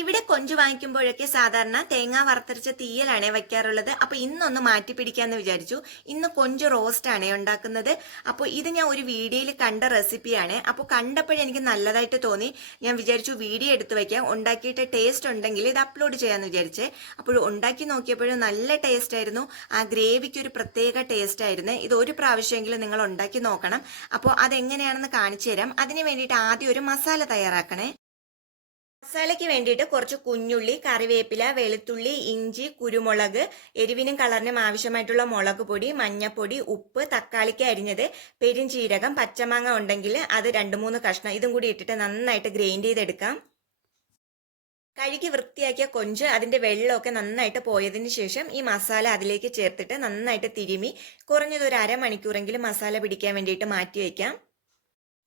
ഇവിടെ കൊഞ്ച് വാങ്ങിക്കുമ്പോഴൊക്കെ സാധാരണ തേങ്ങ വറുത്തരച്ച തീയലാണേ വയ്ക്കാറുള്ളത്. അപ്പോൾ ഇന്നൊന്ന് മാറ്റി പിടിക്കാന്ന് വിചാരിച്ചു. ഇന്ന് കൊഞ്ച് റോസ്റ്റ് ആണേ ഉണ്ടാക്കുന്നത്. അപ്പോൾ ഇത് ഞാൻ ഒരു വീഡിയോയിൽ കണ്ട റെസിപ്പിയാണ്. അപ്പോൾ കണ്ടപ്പോഴേ എനിക്ക് നല്ലതായിട്ട് തോന്നി. ഞാൻ വിചാരിച്ചു വീഡിയോ എടുത്ത് വയ്ക്കാം, ഉണ്ടാക്കിയിട്ട് ടേസ്റ്റ് ഉണ്ടെങ്കിൽ ഇത് അപ്ലോഡ് ചെയ്യാമെന്ന് വിചാരിച്ചേ. അപ്പോൾ ഉണ്ടാക്കി നോക്കിയപ്പോഴും നല്ല ടേസ്റ്റ് ആയിരുന്നു. ആ ഗ്രേവിക്ക് ഒരു പ്രത്യേക ടേസ്റ്റ് ആയിരുന്നു. ഇത് ഒരു പ്രാവശ്യമെങ്കിലും നിങ്ങൾ ഉണ്ടാക്കി നോക്കണം. അപ്പോൾ അതെങ്ങനെയാണെന്ന് കാണിച്ചു തരാം. അതിന് വേണ്ടിയിട്ട് ആദ്യം ഒരു മസാല തയ്യാറാക്കണേ. മസാലയ്ക്ക് വേണ്ടിയിട്ട് കുറച്ച് കുഞ്ഞുള്ളി, കറിവേപ്പില, വെളുത്തുള്ളി, ഇഞ്ചി, കുരുമുളക്, എരിവിനും കളറിനും ആവശ്യമായിട്ടുള്ള മുളക് പൊടി, മഞ്ഞപ്പൊടി, ഉപ്പ്, തക്കാളിക്ക് അരിഞ്ഞത്, പെരുംജീരകം, പച്ചമാങ്ങ ഉണ്ടെങ്കിൽ അത് 2-3 കഷ്ണം ഇതും കൂടി ഇട്ടിട്ട് നന്നായിട്ട് ഗ്രൈൻഡ് ചെയ്തെടുക്കാം. കഴുകി വൃത്തിയാക്കിയ കൊഞ്ച് അതിന്റെ വെള്ളമൊക്കെ നന്നായിട്ട് പോയതിന് ശേഷം ഈ മസാല അതിലേക്ക് ചേർത്തിട്ട് നന്നായിട്ട് തിരുമി കുറഞ്ഞത് ഒരു അരമണിക്കൂറെങ്കിലും മസാല പിടിക്കാൻ വേണ്ടിയിട്ട് മാറ്റി വയ്ക്കാം.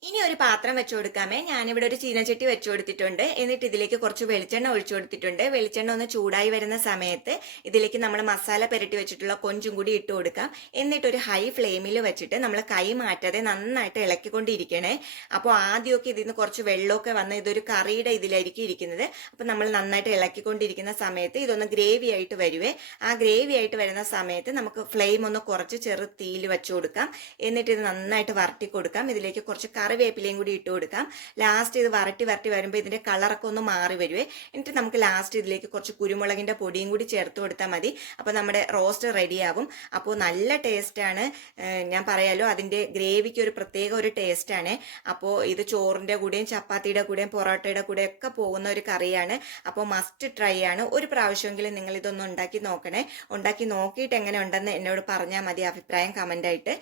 ഇനി ഒരു പാത്രം വെച്ചു കൊടുക്കാമേ. ഞാനിവിടെ ഒരു ചീനച്ചട്ടി വെച്ചു കൊടുത്തിട്ടുണ്ട്. എന്നിട്ട് ഇതിലേക്ക് കുറച്ച് വെളിച്ചെണ്ണ ഒഴിച്ചു കൊടുത്തിട്ടുണ്ട്. വെളിച്ചെണ്ണ ഒന്ന് ചൂടായി വരുന്ന സമയത്ത് ഇതിലേക്ക് നമ്മൾ മസാല പുരട്ടി വെച്ചിട്ടുള്ള കൊഞ്ചും കൂടി ഇട്ട് കൊടുക്കാം. എന്നിട്ട് ഒരു ഹൈ ഫ്ലെയിമിൽ വെച്ചിട്ട് നമ്മൾ കൈ മാറ്റാതെ നന്നായിട്ട് ഇളക്കിക്കൊണ്ടിരിക്കണേ. അപ്പോൾ ആദ്യമൊക്കെ ഇതിൽ നിന്ന് കുറച്ച് വെള്ളമൊക്കെ വന്ന് ഇതൊരു കറിയുടെ ഇതിലായിരിക്കും ഇരിക്കുന്നത്. അപ്പോൾ നമ്മൾ നന്നായിട്ട് ഇളക്കിക്കൊണ്ടിരിക്കുന്ന സമയത്ത് ഇതൊന്ന് ഗ്രേവി ആയിട്ട് വരുവേ. ആ ഗ്രേവി ആയിട്ട് വരുന്ന സമയത്ത് നമുക്ക് ഫ്ലെയിം ഒന്ന് കുറച്ച് ചെറു തീയിൽ വെച്ചു കൊടുക്കാം. എന്നിട്ട് ഇത് നന്നായിട്ട് വരട്ടി കൊടുക്കാം. ഇതിലേക്ക് കുറച്ച് കറിവേപ്പിലയും കൂടി ഇട്ട് കൊടുക്കാം. ലാസ്റ്റ് ഇത് വരട്ടി വരുമ്പോൾ ഇതിന്റെ കളറൊക്കെ ഒന്ന് മാറി വരുവേ. എന്നിട്ട് നമുക്ക് ലാസ്റ്റ് ഇതിലേക്ക് കുറച്ച് കുരുമുളകിന്റെ പൊടിയും കൂടി ചേർത്ത് കൊടുത്താൽ മതി. അപ്പോൾ നമ്മുടെ റോസ്റ്റ് റെഡിയാവും. അപ്പോൾ നല്ല ടേസ്റ്റാണ്. ഞാൻ പറയാലോ, അതിന്റെ ഗ്രേവിക്ക് ഒരു പ്രത്യേക ഒരു ടേസ്റ്റാണ്. അപ്പോൾ ഇത് ചോറിന്റെ കൂടെയും ചപ്പാത്തിയുടെ കൂടെയും പൊറോട്ടയുടെ കൂടെയും ഒക്കെ പോകുന്ന ഒരു കറിയാണ്. അപ്പോൾ മസ്റ്റ് ട്രൈ ആണ്. ഒരു പ്രാവശ്യമെങ്കിലും നിങ്ങൾ ഇതൊന്ന് ഉണ്ടാക്കി നോക്കണേ. ഉണ്ടാക്കി നോക്കിയിട്ട് എങ്ങനെ ഉണ്ടെന്ന് എന്നോട് പറഞ്ഞാൽ മതി, അഭിപ്രായം കമന്റ് ആയിട്ട്.